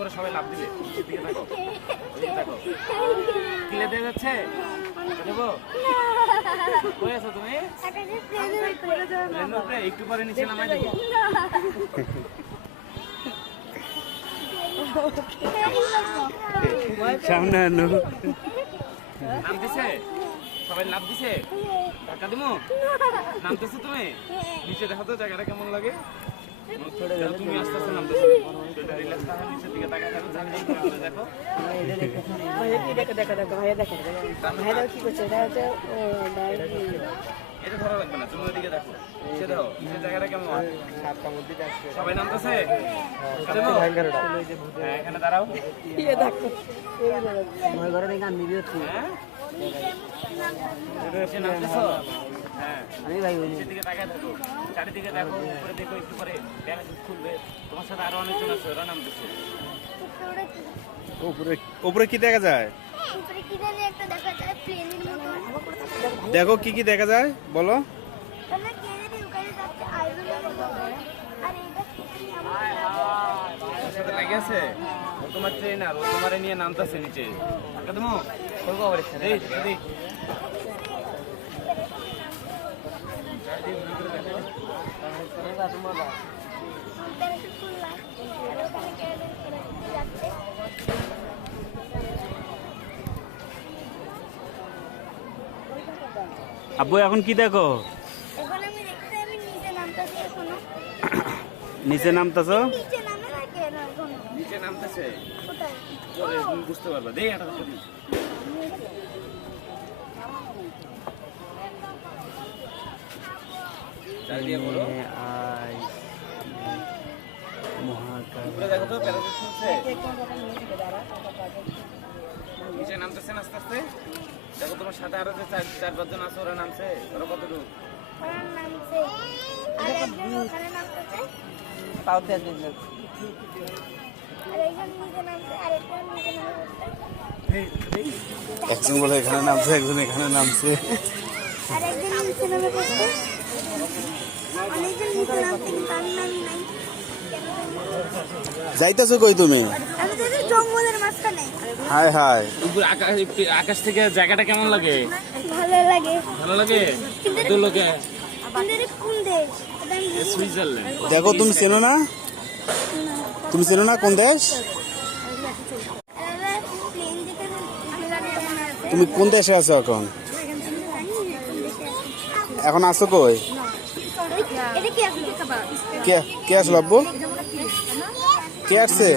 করে সবাই লাভ দিবে। দিকে দেখো, দিকে দেখো, কিলে দিয়ে যাচ্ছে দেবো। কই আছো তুমি? একটু পরে নিচে নামাই দেবো। সামনে আনো। নাম দিছে সবাই লাভ দিছে। টাকা দিমু নামতেছো তুমি নিচে দেখো তো জায়গাটা কেমন লাগে। তুমি আস্তে আস্তে নামতেছো রিল্যাক্স থাকো নিচের দিকে তাকায় থাকো দেখো এটা ধরা লাগবে না তুমি ওইদিকে দেখো নিচে দেখো নিচের জায়গাটা কেমন সবাই নামতেছে এখানে দাঁড়াও নামতেছো হ্যাঁ নিচের দিকে তাকায় থাকো চারিদিকে দেখো উপরে দেখো একটু পরে প্যারাশুট খুলবে তোমার সাথে আরো অনেকজন আছে ওরা নামতেছে উপরে কি দেখা যায়? দেখো কি কি দেখা যায় বলো। সাথে লেগে আছে ও তোমার ট্রেনার ও তোমারে নিয়ে নামতেছে নিচে টাকা দেবো আব্বু এখন কি দেখো? নিচে নামতেছো? নিচে নামতেছে পরে তুমি বুঝতে পারবা দেই এটা করি চাল দিয়ে বলো উপরে দেখো তো প্যারাশুট খুলছে নিচে নামতেছে আস্তে আস্তে দেখো তোমার সাথে আরো যে চার পাঁচজন আছে ওরা নামছে ওরা কতটুকু একজন বলে এখানে নামছে একজন এখানে নামছে যাইতেছো কই তুমি? হায় হায় আকাশ থেকে জায়গাটা কেমন লাগে? ভালো লাগে সুইজারল্যান্ড দেখো তুমি চেনো না? তুমি চেনো না কোন দেশ? তুমি কোন দেশে আছো এখন? এখন আছো কই? কে আসলো আব্বু? কে আসছে?